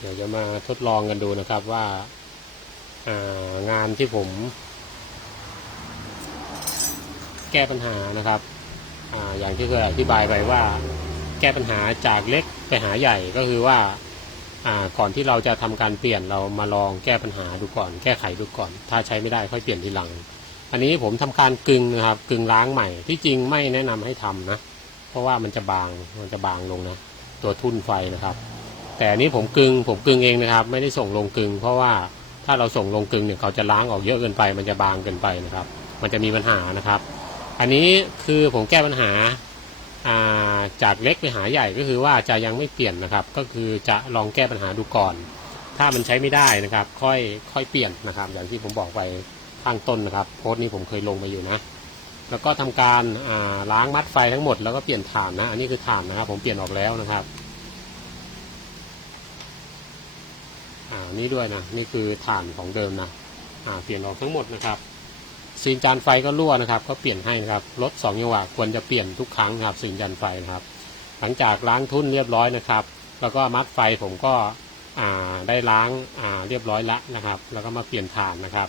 เดี๋ยวจะมาทดลองกันดูนะครับว่าางานที่ผม แก้ปัญหานะครับออย่างที่เคยอธิบายไปว่าแก้ปัญหาจากเล็กไปหาใหญ่ก็คือว่าาก่อนที่เราจะทำการเปลี่ยนเรามาลองแก้ปัญหาดูก่อน แก้ไขดูก่อน ถ้าใช้ไม่ได้ค่อยเปลี่ยนทีหลัง อันนี้ผมทำการกึงนะครับกึงล้างใหม่ที่จริงไม่แนะนำให้ทำนะ เพราะว่ามันจะบางมันจะบางลงนะ ตัวทุ่นไฟนะครับ แต่อันนี้ผมกึงผมกึงเองนะครับ ไม่ได้ส่งลงกึง เพราะว่าถ้าเราส่งลงกึงเนี่ยเขาจะล้างออกเยอะเกินไป มันจะบางเกินไปนะครับ มันจะมีปัญหานะครับ อันนี้คือผมแก้ปัญหาาจากเล็กไปหาใหญ่ก็คือว่าจะยังไม่เปลี่ยนนะครับ ก็คือจะลองแก้ปัญหาดูก่อน ถ้ามันใช้ไม่ได้นะครับ ค่อยค่อยเปลี่ยนนะครับ อย่างที่ผมบอกไปข้างต้นนะครับ โพสต์นี้ผมเคยลงมาอยู่นะ แล้วก็ทำการาล้างมัดไฟทั้งหมดแล้วก็เปลี่ยนถ่านนะ อันนี้คือถ่านนะครับ ผมเปลี่ยนออกแล้วนะครับ อ่า นี่ด้วยนะนี่คือถ่านของเดิมนะอ่าเปลี่ยนออกทั้งหมดนะครับซีจานไฟก็รั่วนะครับก็เปลี่ยนให้นะครับรถสองจังหวะควรจะเปลี่ยนทุกครั้งนะครับซีจานไฟนะครับ หลังจากล้างทุ่นเรียบร้อยนะครับ แล้วก็มัดไฟผมก็อ่าได้ล้างอ่าเรียบร้อยแล้วนะครับ แล้วก็มาเปลี่ยนถ่านนะครับ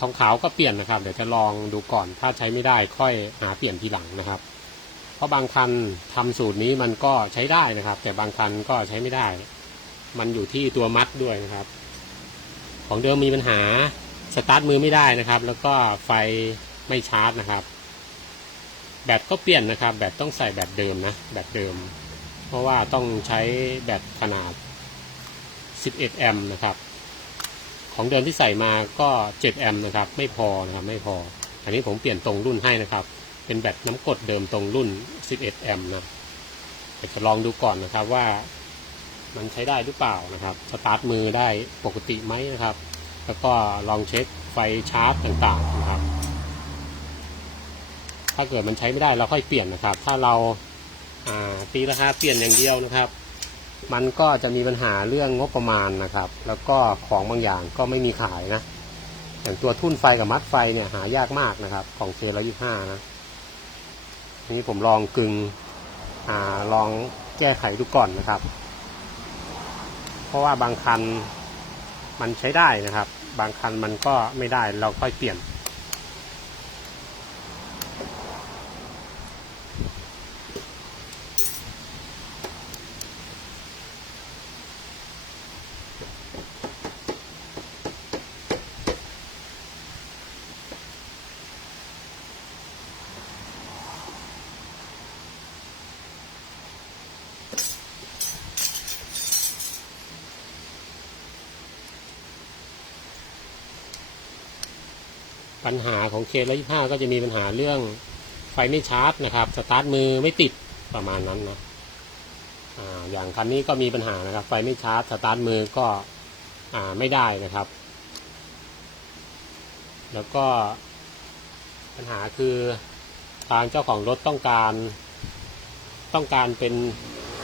ทองขาวก็เปลี่ยนนะครับ เดี๋ยวจะลองดูก่อนถ้าใช้ไม่ได้ค่อยหาเปลี่ยนทีหลังนะครับ เพราะบางคันทำสูตรนี้มันก็ใช้ได้นะครับ แต่บางคันก็ใช้ไม่ได้ มันอยู่ที่ตัวมัดด้วยนะครับ ของเดิมมีปัญหาสตาร์ทมือไม่ได้นะครับ แล้วก็ไฟไม่ชาร์จนะครับ แบตก็เปลี่ยนนะครับ แบตต้องใส่แบตเดิมนะแบตเดิม เพราะว่าต้องใช้แบตขนาด 11 แอมป์นะครับ ของเดิมที่ใส่มาก็ 7 แอมป์นะครับ ไม่พอนะครับไม่พอ อันนี้ผมเปลี่ยนตรงรุ่นให้นะครับ เป็นแบตน้ำกรดเดิมตรงรุ่น 11 แอมป์นะจะลองดูก่อนนะครับว่า มันใช้ได้หรือเปล่านะครับ สตาร์ทมือได้ปกติไหมนะครับ แล้วก็ลองเช็คไฟชาร์จต่างๆนะครับ ถ้าเกิดมันใช้ไม่ได้เราค่อยเปลี่ยนนะครับ ถ้าเราตีราคาเปลี่ยนอย่างเดียวนะครับ มันก็จะมีปัญหาเรื่องงบประมาณนะครับ แล้วก็ของบางอย่างก็ไม่มีขายนะ อย่างตัวทุ่นไฟกับมัดไฟเนี่ยหายากมากนะครับ ของเซร้อยี่ห้านะ นี่ผมลองกึงอ่าลองแก้ไขดูก่อนนะครับ เพราะว่าบางคันมันใช้ได้นะครับ บางคันมันก็ไม่ได้เราค่อยเปลี่ยน หาของเคร้อยห้าก็จะมีปัญหาเรื่องไฟไม่ชาร์จนะครับ สตาร์ทมือไม่ติดประมาณนั้นนะอ่าอย่างคันนี้ก็มีปัญหานะครับ ไฟไม่ชาร์จสตาร์ทมือก็อ่าไม่ได้นะครับ แล้วก็ปัญหาคือทางเจ้าของรถต้องการ ต้องการเป็น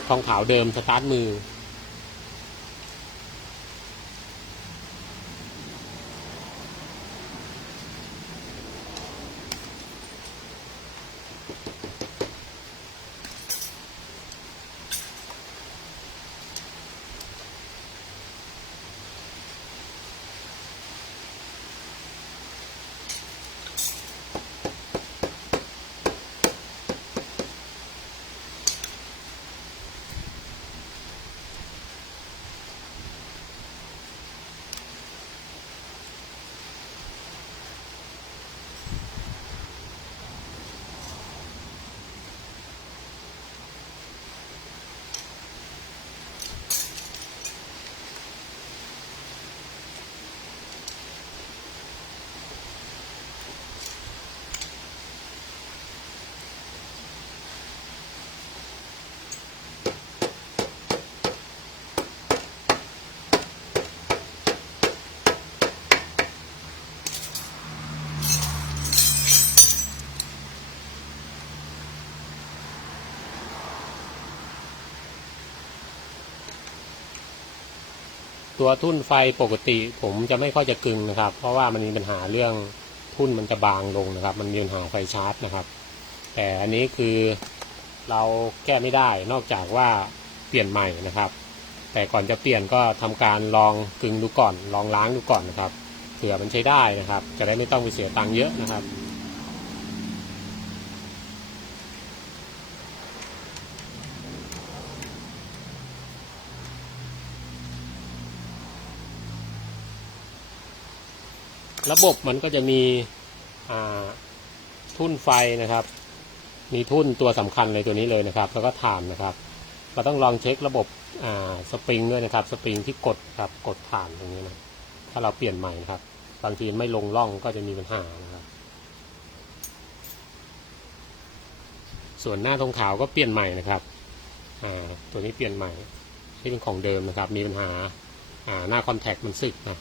ทองขาวเดิมสตาร์ทมือ ตัวทุ่นไฟปกติ ผมจะไม่ค่อยจะกึงนะครับ เพราะว่ามันมีปัญหาเรื่องทุ่นมันจะบางลงนะครับ มันมีปัญหาไฟชาร์จนะครับ แต่อันนี้คือเราแก้ไม่ได้นอกจากว่าเปลี่ยนใหม่นะครับ แต่ก่อนจะเปลี่ยนก็ทำการลองกึงดูก่อน ลองล้างดูก่อนนะครับเผื่อมันใช้ได้นะครับ จะได้ไม่ต้องไปเสียตังค์เยอะนะครับ ระบบมันก็จะมีทุ่นไฟนะครับ มีทุ่นตัวสำคัญเลยตัวนี้เลยนะครับ แล้วก็ฐานนะครับเราต้องลองเช็คระบบสปริงด้วยนะครับ สปริงที่กดครับกดฐานตรงนี้นะถ้าเราเปลี่ยนใหม่นะครับ บางทีไม่ลงร่องก็จะมีปัญหานะครับ ส่วนหน้าตรงขาวก็เปลี่ยนใหม่นะครับตัวนี้เปลี่ยนใหม่ที่เป็นของเดิมนะครับ มีปัญหาอ่าหน้าคอนแทคมันสึกนะ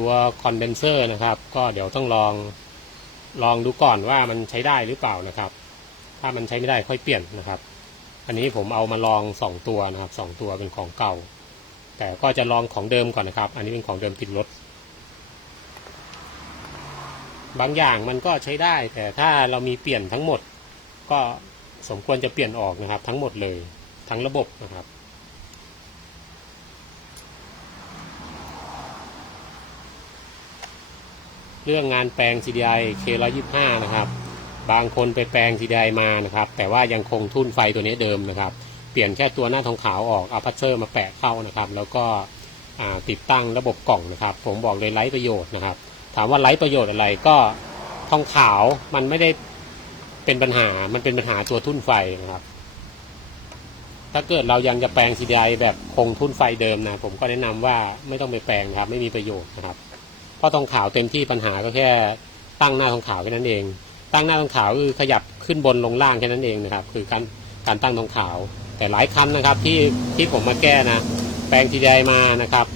ตัวค อนเดนเซอร์นะครับ ก็เดี๋ยวต้องลองลองดูก่อนว่ามันใช้ได้หรือเปล่านะครับ ถ้ามันใช้ไม่ได้ค่อยเปลี่ยนนะครับ อันนี้ผมเอามาลองสองตัวนะครับสองตัวเป็นของเก่า แต่ก็จะลองของเดิมก่อนนะครับ อันนี้เป็นของเดิมติดรถ บางอย่างมันก็ใช้ได้ แต่ถ้าเรามีเปลี่ยนทั้งหมด ก็สมควรจะเปลี่ยนออกนะครับ ทั้งหมดเลยทั้งระบบนะครับ เรื่องงานแปลง CDI K125 นะครับ บางคนไปแปลง CDI มานะครับ แต่ว่ายังคงทุ่นไฟตัวนี้เดิมนะครับ เปลี่ยนแค่ตัวหน้าทองขาวออกเอาพัชเชอร์มาแปะเข้านะครับ แล้วก็ติดตั้งระบบกล่องนะครับ ผมบอกเลยไร้ประโยชน์นะครับ ถามว่าไร้ประโยชน์อะไรก็ทองขาวมันไม่ได้เป็นปัญหา มันเป็นปัญหาตัวทุ่นไฟนะครับ ถ้าเกิดเรายังจะแปลง CDI แบบคงทุ่นไฟเดิมนะ ผมก็แนะนำว่าไม่ต้องไปแปลงครับ ไม่มีประโยชน์นะครับ เพราะทองขาวเต็มที่ปัญหาก็แค่ตั้งหน้าทองขาวแค่นั้นเอง ตั้งหน้าทองขาวคือขยับขึ้นบนลงล่างแค่นั้นเองนะครับ คือการการตั้งทองขาว แต่หลายคันนะครับที่ที่ผมมาแก้นะแปลงทีใดมานะครับ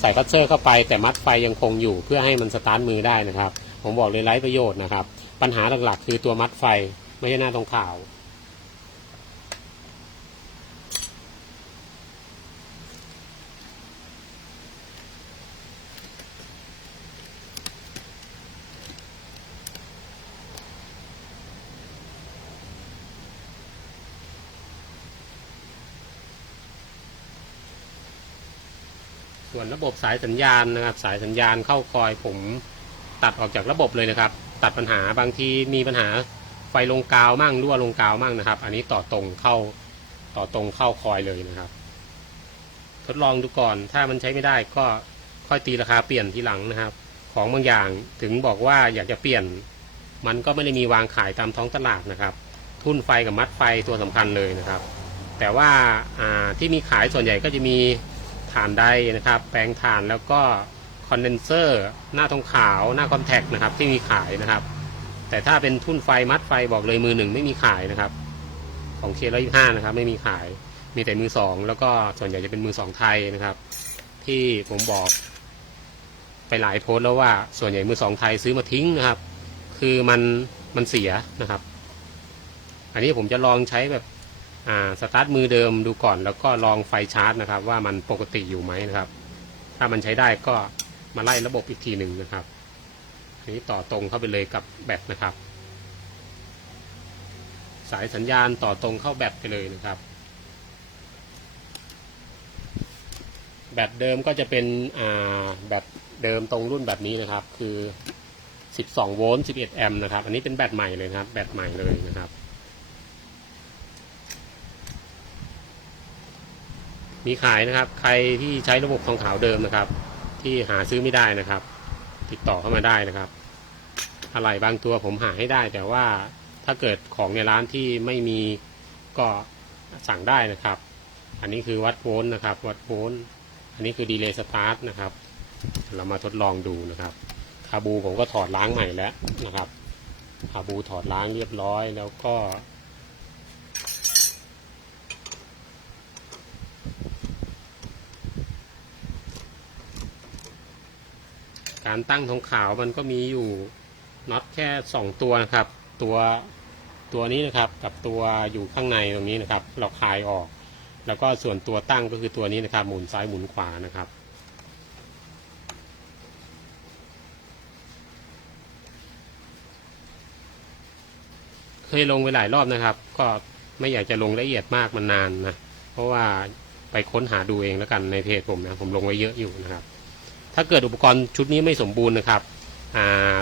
ใส่คัตเซอร์เข้าไปแต่มัดไฟยังคงอยู่เพื่อให้มันสตาร์ทมือได้นะครับ ผมบอกเลยไร้ประโยชน์นะครับ ปัญหาหลักๆ คือตัวมัดไฟไม่ใช่หน้าทองขาว ส่วนระบบสายสัญญาณนะครับ สายสัญญาณเข้าคอยผมตัดออกจากระบบเลยนะครับ ตัดปัญหาบางทีมีปัญหาไฟลงกาวมั่งรั่วลงกาวมั่งนะครับ อันนี้ต่อตรงเข้าต่อตรงเข้าคอยเลยนะครับ ทดลองดูก่อนถ้ามันใช้ไม่ได้ก็ค่อยตีราคาเปลี่ยนทีหลังนะครับ ของบางอย่างถึงบอกว่าอยากจะเปลี่ยน มันก็ไม่ได้มีวางขายตามท้องตลาดนะครับ ทุ่นไฟกับมัดไฟตัวสำคัญเลยนะครับ แต่ว่าที่มีขายส่วนใหญ่ก็จะมี ถ่านไดนะครับ แปลงถ่านแล้วก็คอนเดนเซอร์หน้าทองขาวหน้าคอนแทคนะครับที่มีขายนะครับ แต่ถ้าเป็นทุ่นไฟมัดไฟบอกเลยมือหนึ่งไม่มีขายนะครับ ของเคร้อยห้านะครับไม่มีขายมีแต่มือสองแล้วก็ส่วนใหญ่จะเป็นมือสองไทยนะครับ ที่ผมบอกไปหลายโพสแล้วว่าส่วนใหญ่มือสองไทยซื้อมาทิ้งนะครับ คือมันมันเสียนะครับ อันนี้ผมจะลองใช้แบบ สตาร์ทมือเดิมดูก่อนแล้วก็ลองไฟชาร์จนะครับ ว่ามันปกติอยู่ไหมนะครับ ถ้ามันใช้ได้ก็มาไล่ระบบอีกทีหนึ่งนะครับอันนี้ต่อตรงเข้าไปเลยกับแบตนะครับ สายสัญญาณต่อตรงเข้าแบตไปเลยนะครับ แบตเดิมก็จะเป็นอ่าแบตเดิมตรงรุ่นแบบนี้นะครับ คือ 12 โวลต์ 11 แอมป์นะครับ อันนี้เป็นแบตใหม่เลยครับ แบตใหม่เลยนะครับ มีขายนะครับ ใครที่ใช้ระบบทองขาวเดิมนะครับ ที่หาซื้อไม่ได้นะครับ ติดต่อเข้ามาได้นะครับ อะไรบางตัวผมหาให้ได้ แต่ว่าถ้าเกิดของในร้านที่ไม่มีก็สั่งได้นะครับ อันนี้คือวัดโวลต์นะครับ วัดโวลต์อันนี้คือดีเลย์สตาร์ทนะครับ เรามาทดลองดูนะครับ คาบูผมก็ถอดล้างใหม่แล้วนะครับ คาบูถอดล้างเรียบร้อยแล้วก็ การตั้งของขาวมันก็มีอยู่น็อตแค่สองตัวนะครับ ตัวตัวนี้นะครับกับตัวอยู่ข้างในตรงนี้นะครับ เราคลายออก แล้วก็ส่วนตัวตั้งก็คือตัวนี้นะครับ หมุนซ้ายหมุนขวานะครับเคยลงไปหลายรอบนะครับ ก็ไม่อยากจะลงละเอียดมากมันนานนะ เพราะว่าไปค้นหาดูเองแล้วกันในเพจผมนะ ผมลงไว้เยอะอยู่นะครับ ถ้าเกิดอุปกรณ์ชุดนี้ไม่สมบูรณ์นะครับอ่า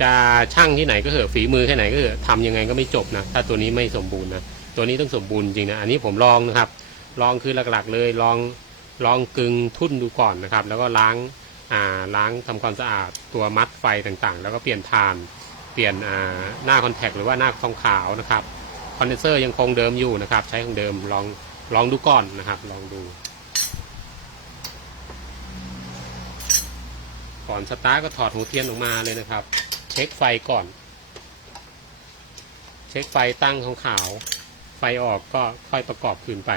จะช่างที่ไหนก็เถอะฝีมือแค่ไหนก็เถอะทำยังไงก็ไม่จบนะถ้าตัวนี้ไม่สมบูรณ์นะตัวนี้ต้องสมบูรณ์จริงนะอันนี้ผมลองนะครับ ลองคือหลักๆ เลยลองลองกึงทุ่นดูก่อนนะครับ แล้วก็ล้างอ่าล้างทำความสะอาดตัวมัดไฟต่างๆ แล้วก็เปลี่ยนทานเปลี่ยนอ่าหน้าคอนแทคหรือว่าหน้าทองขาวนะครับคอนเดนเซอร์ยังคงเดิมอยู่นะครับ ใช้ของเดิมลองลองดูก่อนนะครับ ลองดู ก่อนสตาร์ก็ถอดหูเทียนออกมาเลยนะครับ เช็คไฟก่อน เช็คไฟตั้งของขาว ไฟออกก็ค่อยประกอบคืนไป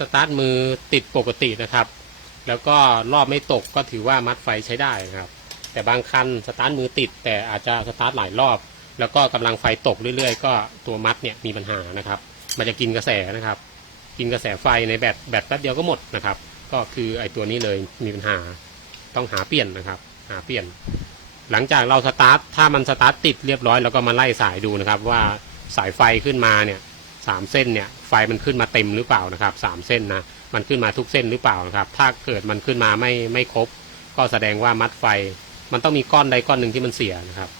สตาร์ทมือติดปกตินะครับ แล้วก็รอบไม่ตกก็ถือว่ามัดไฟใช้ได้นะครับ แต่บางคันสตาร์ทมือติด แต่อาจจะสตาร์ทหลายรอบ แล้วก็กำลังไฟตกเรื่อยๆ ก็ตัวมัดเนี่ยมีปัญหานะครับ มันจะกินกระแสนะครับ กินกระแสไฟในแบตแบตแป๊บเดียวก็หมดนะครับ ก็คือไอตัวนี้เลยมีปัญหาต้องหาเปลี่ยนนะครับ หาเปลี่ยน หลังจากเราสตาร์ทถ้ามันสตาร์ทติดเรียบร้อยแล้วก็มาไล่สายดูนะครับ ว่าสายไฟขึ้นมาเนี่ย สามเส้นเนี่ยไฟมันขึ้นมาเต็มหรือเปล่านะครับสามเส้นนะมันขึ้นมาทุกเส้นหรือเปล่านะครับ ถ้าเกิดมันขึ้นมาไม่ไม่ครบ ก็แสดงว่ามัดไฟ มันต้องมีก้อนใดก้อนหนึ่งที่มันเสียนะครับ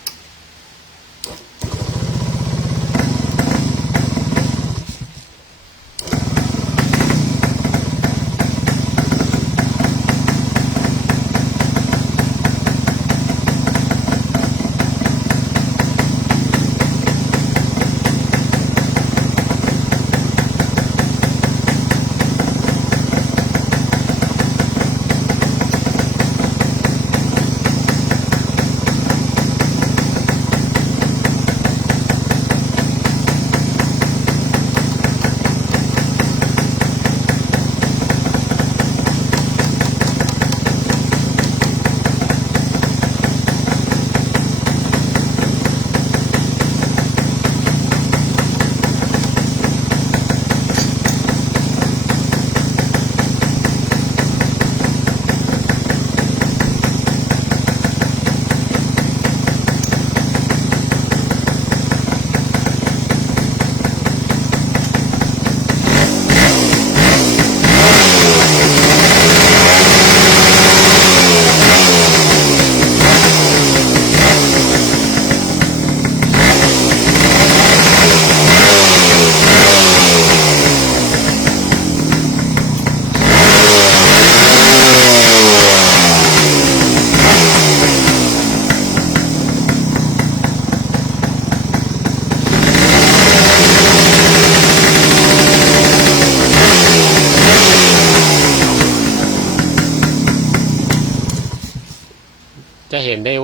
จะเห็นได้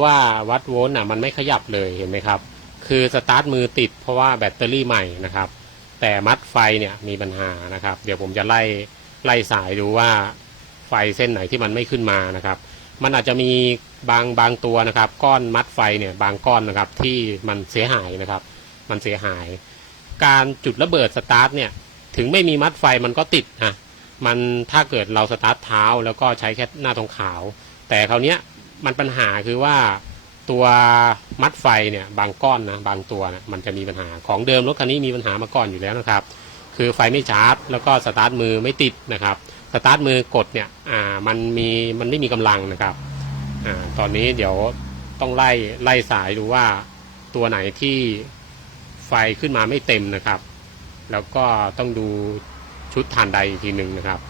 ว่าวัดโวลต์อะมันไม่ขยับเลยเห็นไหมครับ คือสตาร์ทมือติดเพราะว่าแบตเตอรี่ใหม่นะครับ แต่มัดไฟเนี่ยมีปัญหานะครับ เดี๋ยวผมจะไล่ไล่สายดูว่าไฟเส้นไหนที่มันไม่ขึ้นมานะครับ มันอาจจะมีบางบางตัวนะครับ ก้อนมัดไฟเนี่ยบางก้อนนะครับที่มันเสียหายนะครับ มันเสียหาย การจุดระเบิดสตาร์ทเนี่ยถึงไม่มีมัดไฟมันก็ติดนะมันถ้าเกิดเราสตาร์ทเท้าแล้วก็ใช้แค่หน้าตรงขาว แต่คราวเนี้ยมันปัญหาคือว่า ตัวมัดไฟเนี่ยบางก้อนนะบางตัวนะมันจะมีปัญหาของเดิมรถคันนี้มีปัญหามาก่อนอยู่แล้วนะครับ คือไฟไม่ชาร์จ แล้วก็สตาร์ทมือไม่ติดนะครับสตาร์ทมือกดเนี่ยอ่ามันมีมันไม่มีกำลังนะครับอ่าตอนนี้เดี๋ยวต้องไล่ไล่สายดูว่าตัวไหนที่ไฟขึ้นมาไม่เต็มนะครับ แล้วก็ต้องดูชุดทานใดอีกทีหนึ่งนะครับ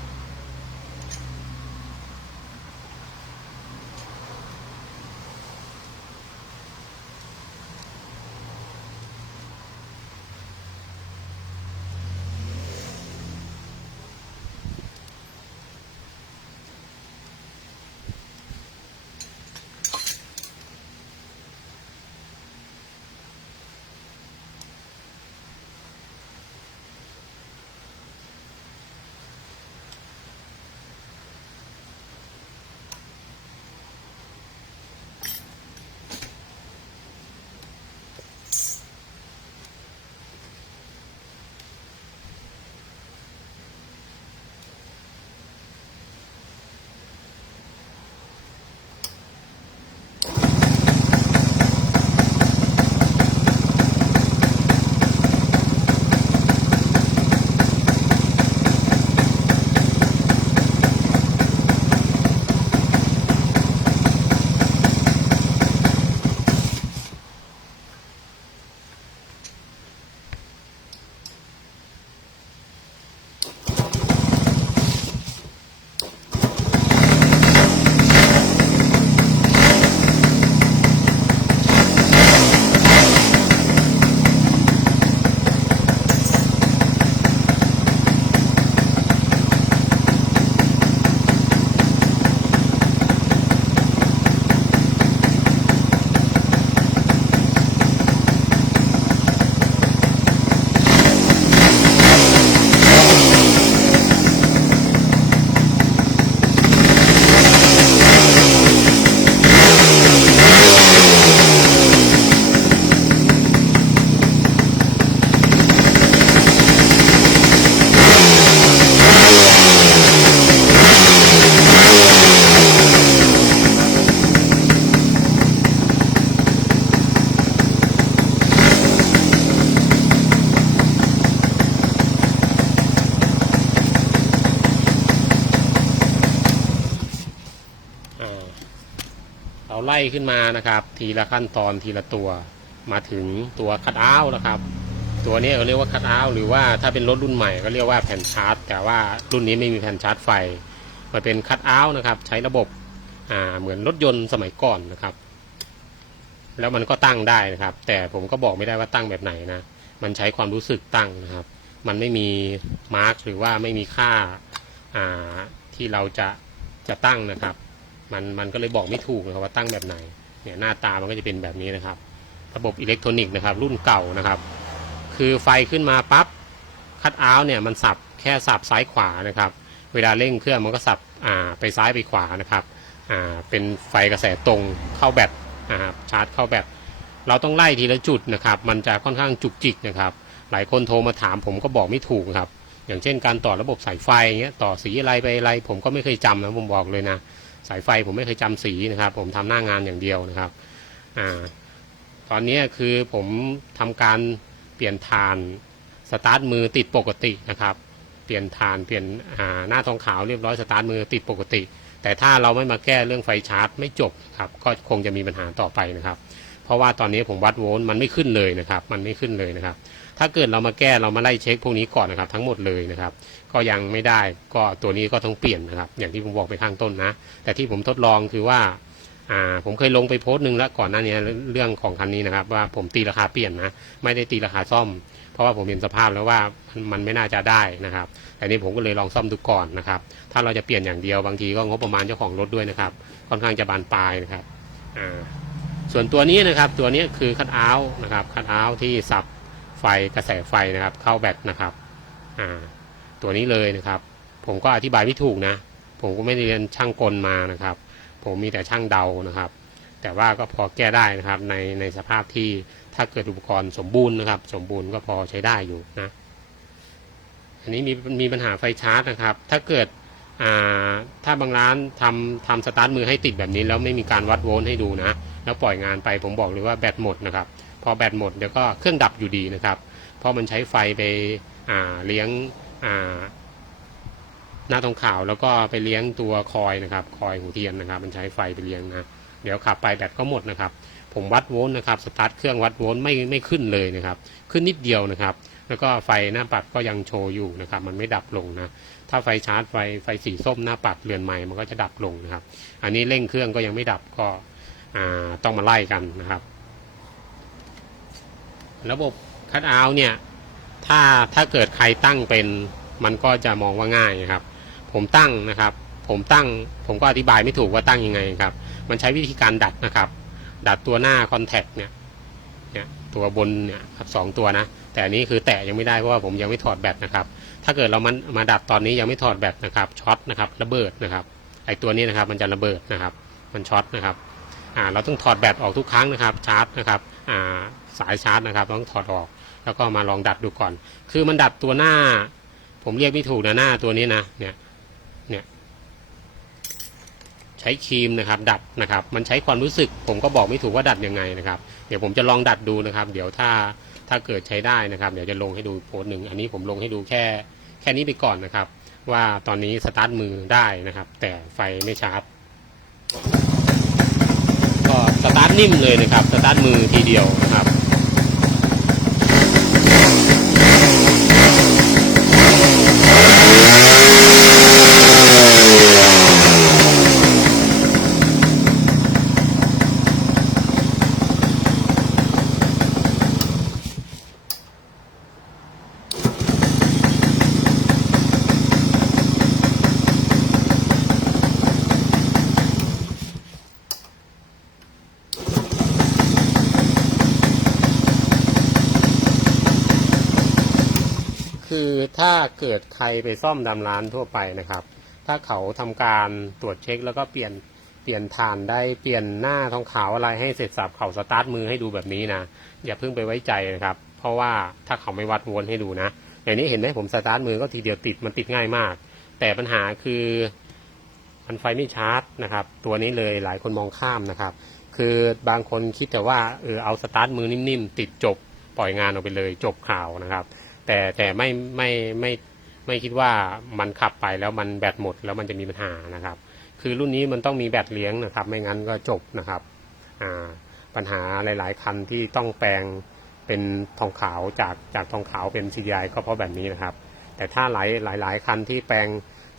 ขึ้นมานะครับ ทีละขั้นตอนทีละตัว มาถึงตัวคัดเอาท์นะครับ ตัวนี้เราเรียกว่าคัดเอาท์หรือว่าถ้าเป็นรถรุ่นใหม่ก็เรียกว่าแผ่นชาร์จ แต่ว่ารุ่นนี้ไม่มีแผ่นชาร์จไฟมันเป็นคัดเอาท์นะครับ ใช้ระบบเหมือนรถยนต์สมัยก่อนนะครับ แล้วมันก็ตั้งได้นะครับ แต่ผมก็บอกไม่ได้ว่าตั้งแบบไหนนะ มันใช้ความรู้สึกตั้งนะครับ มันไม่มีมาร์กหรือว่าไม่มีค่าที่เราจะจะตั้งนะครับ มันมันก็เลยบอกไม่ถูกนะครับว่าตั้งแบบไหนเนี่ยหน้าตามันก็จะเป็นแบบนี้นะครับ ระบบอิเล็กทรอนิกส์นะครับ รุ่นเก่านะครับ คือไฟขึ้นมาปั๊บคัดเอาท์เนี่ยมันสับแค่สับซ้ายขวานะครับ เวลาเร่งเครื่องมันก็สับอ่าไปซ้ายไปขวานะครับอ่าเป็นไฟกระแสตรงเข้าแบตอ่าชาร์จเข้าแบตเราต้องไล่ทีละจุดนะครับ มันจะค่อนข้างจุกจิกนะครับ หลายคนโทรมาถามผมก็บอกไม่ถูกครับ อย่างเช่นการต่อระบบสายไฟอย่างเงี้ยต่อสีอะไรไปอะไร ผมก็ไม่เคยจำนะผมบอกเลยนะ สายไฟผมไม่เคยจำสีนะครับ ผมทำหน้างานอย่างเดียวนะครับอ่าตอนนี้คือผมทำการเปลี่ยนฐานสตาร์ทมือติดปกตินะครับ เปลี่ยนฐานเปลี่ยนอ่าหน้าทองขาวเรียบร้อยสตาร์ทมือติดปกติ แต่ถ้าเราไม่มาแก้เรื่องไฟชาร์จ ไม่จบครับก็คงจะมีปัญหาต่อไปนะครับ เพราะว่าตอนนี้ผมวัดโวลต์มันไม่ขึ้นเลยนะครับ มันไม่ขึ้นเลยนะครับ ถ้าเกิดเรามาแก้เรามาไล่เช็คพวกนี้ก่อนนะครับ ทั้งหมดเลยนะครับ ก็ยังไม่ได้ก็ตัวนี้ก็ต้องเปลี่ยนนะครับ อย่างที่ผมบอกไปข้างต้นนะ แต่ที่ผมทดลองคือว่าอ่าผมเคยลงไปโพสต์หนึ่งแล้วก่อนหน้านี้เรื่องของคันนี้นะครับ ว่าผมตีราคาเปลี่ยนนะ ไม่ได้ตีราคาซ่อม เพราะว่าผมเห็นสภาพแล้วว่ามันไม่น่าจะได้นะครับแต่นี้ผมก็เลยลองซ่อมดูก่อนนะครับ ถ้าเราจะเปลี่ยนอย่างเดียวบางทีก็งบประมาณเจ้าของรถด้วยนะครับ ค่อนข้างจะบานปลายนะครับอ่าส่วนตัวนี้นะครับตัวนี้คือคัดเอาท์นะครับคัดเอาท์ที่สับ ไฟกระแสไฟนะครับ เข้าแบตนะครับอ่าตัวนี้เลยนะครับ ผมก็อธิบายไม่ถูกนะ ผมก็ไม่ได้เรียนช่างกลมานะครับ ผมมีแต่ช่างเดานะครับ แต่ว่าก็พอแก้ได้นะครับในในสภาพที่ถ้าเกิดอุปกรณ์สมบูรณ์นะครับ สมบูรณ์ก็พอใช้ได้อยู่นะอันนี้มีมีปัญหาไฟชาร์จนะครับ ถ้าเกิดอ่าถ้าบางร้านทำทำสตาร์ทมือให้ติดแบบนี้ แล้วไม่มีการวัดโวลต์ให้ดูนะ แล้วปล่อยงานไปผมบอกเลยว่าแบตหมดนะครับ พอแบตหมดเดี๋ยวก็เครื่องดับอยู่ดีนะครับ เพราะมันใช้ไฟไปเลี้ยงหน้าตรงขาวแล้วก็ไปเลี้ยงตัวคอยนะครับ คอยหูเทียนนะครับ มันใช้ไฟไปเลี้ยงนะเดี๋ยวขับไปแบตก็หมดนะครับ ผมวัดโวลต์นะครับสตาร์ทเครื่องวัดโวลต์ไม่ไม่ขึ้นเลยนะครับ ขึ้นนิดเดียวนะครับ แล้วก็ไฟหน้าปัดก็ยังโชว์อยู่นะครับ มันไม่ดับลงนะถ้าไฟชาร์จไฟไฟสีส้มหน้าปัดเรือนใหม่มันก็จะดับลงนะครับ อันนี้เร่งเครื่องก็ยังไม่ดับก็ต้องมาไล่กันนะครับ ระบบคัดเอาท์เนี่ยถ้าถ้าเกิดใครตั้งเป็นมันก็จะมองว่าง่ายนะครับ ผมตั้งนะครับ ผมตั้งผมก็อธิบายไม่ถูกว่าตั้งยังไงครับ มันใช้วิธีการดัดนะครับ ดัดตัวหน้าคอนแทคเนี่ยเนี่ยตัวบนเนี่ยครับสองตัวนะ แต่นนี้คือแตะยังไม่ได้เพราะว่าผมยังไม่ถอดแบตนะครับ ถ้าเกิดเรามันมาดัดตอนนี้ยังไม่ถอดแบตนะครับช็อตนะครับระเบิดนะครับไอตัวนี้นะครับมันจะระเบิดนะครับ มันช็อตนะครับอ่าเราต้องถอดแบตออกทุกครั้งนะครับชาร์จนะครับอ่า สายชาร์จนะครับต้องถอดออก แล้วก็มาลองดัดดูก่อน คือมันดัดตัวหน้า ผมเรียกไม่ถูกนะหน้าตัวนี้นะเนี่ยเนี่ยใช้ครีมนะครับ ดัดนะครับ มันใช้ความรู้สึก ผมก็บอกไม่ถูกว่าดัดยังไงนะครับ เดี๋ยวผมจะลองดัดดูนะครับ เดี๋ยวถ้าถ้าเกิดใช้ได้นะครับ เดี๋ยวจะลงให้ดูโพสหนึ่งอันนี้ผมลงให้ดูแค่แค่นี้ไปก่อนนะครับ ว่าตอนนี้สตาร์ทมือได้นะครับ แต่ไฟไม่ชาร์จก็สตาร์ทนิ่มเลยนะครับ สตาร์ทมือทีเดียวนะครับ คือถ้าเกิดใครไปซ่อมดำร้านทั่วไปนะครับ ถ้าเขาทำการตรวจเช็คแล้วก็เปลี่ยนเปลี่ยนฐานได้เปลี่ยนหน้าทองขาวอะไรให้เสร็จสับเขาสตาร์ทมือให้ดูแบบนี้นะอย่าเพิ่งไปไว้ใจนะครับ เพราะว่าถ้าเขาไม่วัดวนให้ดูนะอย่างนี้เห็นไหมผมสตาร์ทมือก็ทีเดียวติดมันติดง่ายมาก แต่ปัญหาคือมันไฟไม่ชาร์จนะครับ ตัวนี้เลยหลายคนมองข้ามนะครับ คือบางคนคิดแต่ว่าเออเอาสตาร์ทมือนิ่มๆติดจบปล่อยงานออกไปเลยจบข่าวนะครับ แต่แต่ไม่ไม่ไม่ไม่คิดว่ามันขับไปแล้วมันแบตหมดแล้วมันจะมีปัญหานะครับ คือรุ่นนี้มันต้องมีแบตเลี้ยงนะครับ ไม่งั้นก็จบนะครับอ่าปัญหาหลาย ๆ คันที่ต้องแปลงเป็นทองขาวจากจากทองขาวเป็น CDI ก็เพราะแบบนี้นะครับ แต่ถ้าหลายหลายหลายคันที่แปลง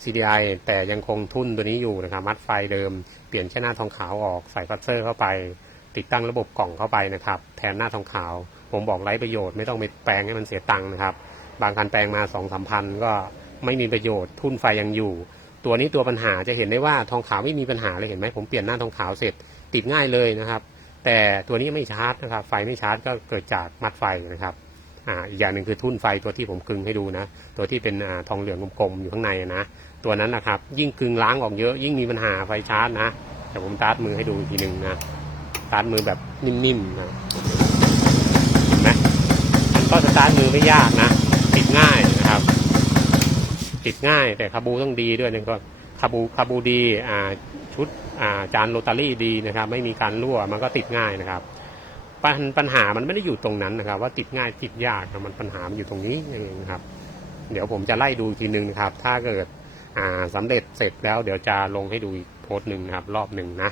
CDI แต่ยังคงทุ่นตัวนี้อยู่นะครับ มัดไฟเดิมเปลี่ยนแค่หน้าทองขาวออกใส่ฟัสเซอร์เข้าไป ติดตั้งระบบกล่องเข้าไปนะครับ แทนหน้าทองขาว ผมบอกไร้ประโยชน์ไม่ต้องไปแปลงให้มันเสียตังค์นะครับ บางคันแปลงมาสองสามพันก็ไม่มีประโยชน์ ทุ่นไฟยังอยู่ ตัวนี้ตัวปัญหาจะเห็นได้ว่าทองขาวไม่มีปัญหาเลยเห็นไหมผมเปลี่ยนหน้าทองขาวเสร็จติดง่ายเลยนะครับ แต่ตัวนี้ไม่ชาร์จนะครับ ไฟไม่ชาร์จก็เกิดจากมัดไฟนะครับอ่าอีกอย่างหนึ่งคือทุ่นไฟตัวที่ผมกึงให้ดูนะ ตัวที่เป็นอ่าทองเหลืองกลมๆอยู่ข้างในนะตัวนั้นนะครับ ยิ่งกึงล้างออกเยอะยิ่งมีปัญหาไฟชาร์จนะแต่ผมตาร์ทมือให้ดูอีกทีหนึ่งนะตาร์ทมือแบบนิ่มๆนะ ก็สตาร์ทมือไม่ยากนะติดง่ายนะครับ ติดง่ายแต่คาบูต้องดีด้วยนะก็คาบูคาบูดีอ่าชุดอ่าจานโรตารี่ดีนะครับ ไม่มีการรั่วมันก็ติดง่ายนะครับปัญปัญหามันไม่ได้อยู่ตรงนั้นนะครับ ว่าติดง่ายติดยากนะมันปัญหามันอยู่ตรงนี้เองนะครับ เดี๋ยวผมจะไล่ดูทีหนึ่งนะครับ ถ้าเกิดอ่าสำเร็จเสร็จแล้วเดี๋ยวจะลงให้ดูอีกโพสต์หนึ่งนะครับ รอบหนึ่งนะ